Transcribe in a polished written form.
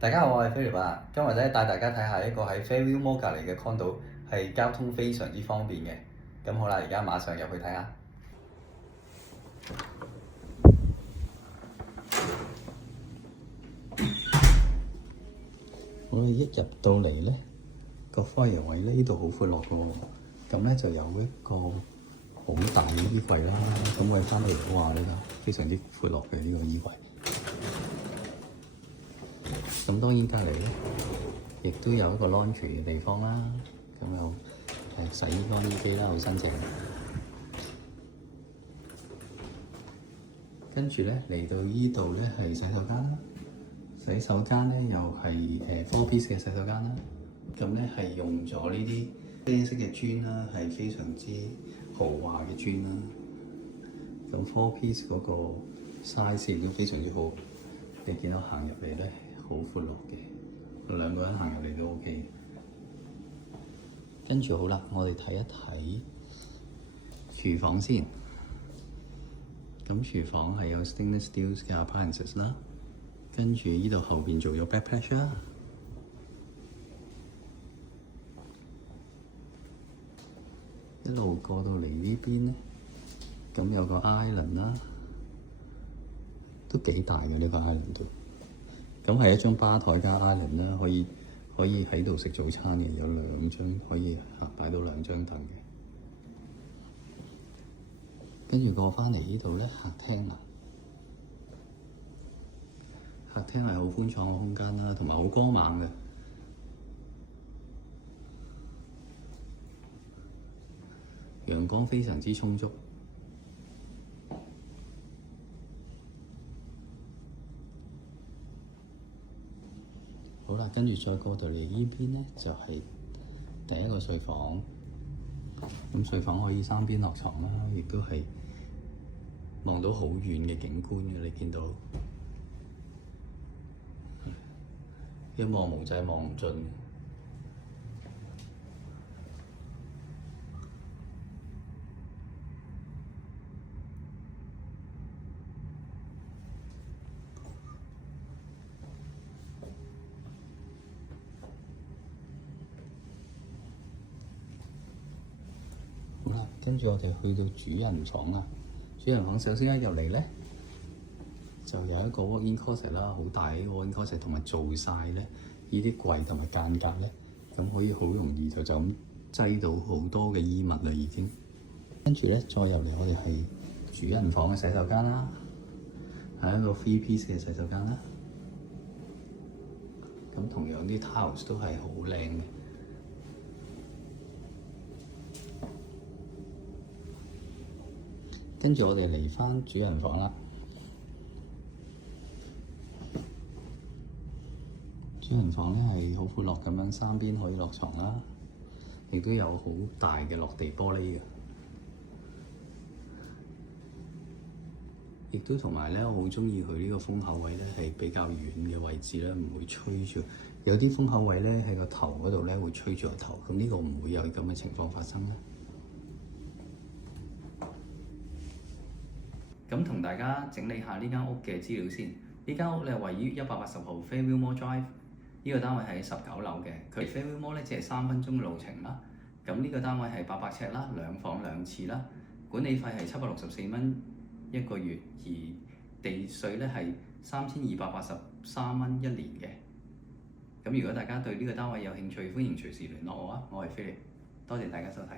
大家好，我係 Philip 啊。今日咧帶大家睇下一個喺 Fairview Mall 隔離嘅 condo，係交通非常之方便嘅。咁好啦，而家馬上入去睇下。我哋一入到嚟咧，個 foyer 位咧，呢度好闊落嘅喎。咁咧就有一個好大嘅衣櫃啦。咁我哋翻到嚟哇，呢個非常之闊落嘅呢個衣櫃。咁當然隔離咧，亦都有一個 laundry 嘅地方啦。咁有洗衣乾衣機啦，好新淨。跟住咧嚟到依度咧係洗手間啦。洗手間咧又係4 piece 嘅洗手間啦。咁咧係用咗呢啲啡色嘅磚啦，係非常之豪華嘅磚啦。咁4 piece 嗰個 size 都非常之好。你見到行入嚟咧，好闊落嘅，兩個人行入嚟都 OK。跟住好啦，我哋睇一睇廚房先。咁廚房係有 stainless steel 嘅 appliances 啦。跟住呢度後邊做咗 backplash 啦。一路過到嚟呢邊咧，咁有個 island 啦，都幾大嘅呢個 island 度。咁係一張吧台加 island 啦，可以喺度食早餐嘅，有兩張可以擺到兩張凳嘅。跟住過返嚟呢度咧，客廳啦，客廳係好寬敞嘅空間啦，同埋好光猛嘅，陽光非常之充足。好啦，跟住再過到嚟呢邊咧，就係第一個睡房。咁睡房可以三邊落床啦，亦都係望到好遠嘅景觀嘅，你見到一望無際望唔盡。好啦，跟住我哋去到主人房啦。主人房首先一入嚟咧，就有一個 walk-in closet 啦，好大嘅 walk-in closet，同埋做晒咧呢啲櫃同埋間隔咧，咁可以好容易就咁擠到好多嘅衣物啦已經。跟住咧再入嚟，我哋係主人房嘅洗手間啦，係一個3 piece 嘅洗手間啦。咁同樣啲 tiles 都係好靚嘅。跟住我哋嚟返主人房啦。主人房咧係好闊落咁樣，三邊可以落床啦，亦都有好大嘅落地玻璃嘅，亦都同埋咧，我好鍾意佢呢個風口位咧係比較遠嘅位置咧，唔會吹住。有啲風口位咧喺個頭嗰度咧會吹住個頭，咁呢個唔會有咁嘅情況發生啦。咁同大家整理下呢間屋嘅資料先。呢間屋咧位於180號 Fairview Mall Drive， 呢個單位係19樓嘅。佢離 Fairview Mall 咧只係3分鐘嘅路程啦。咁呢個單位係800尺啦，2房2廁啦。管理費係764蚊一個月，而地稅咧係3283蚊一年嘅。咁如果大家對呢個單位有興趣，歡迎隨時聯絡我啊！我係 Philip，多謝大家收睇。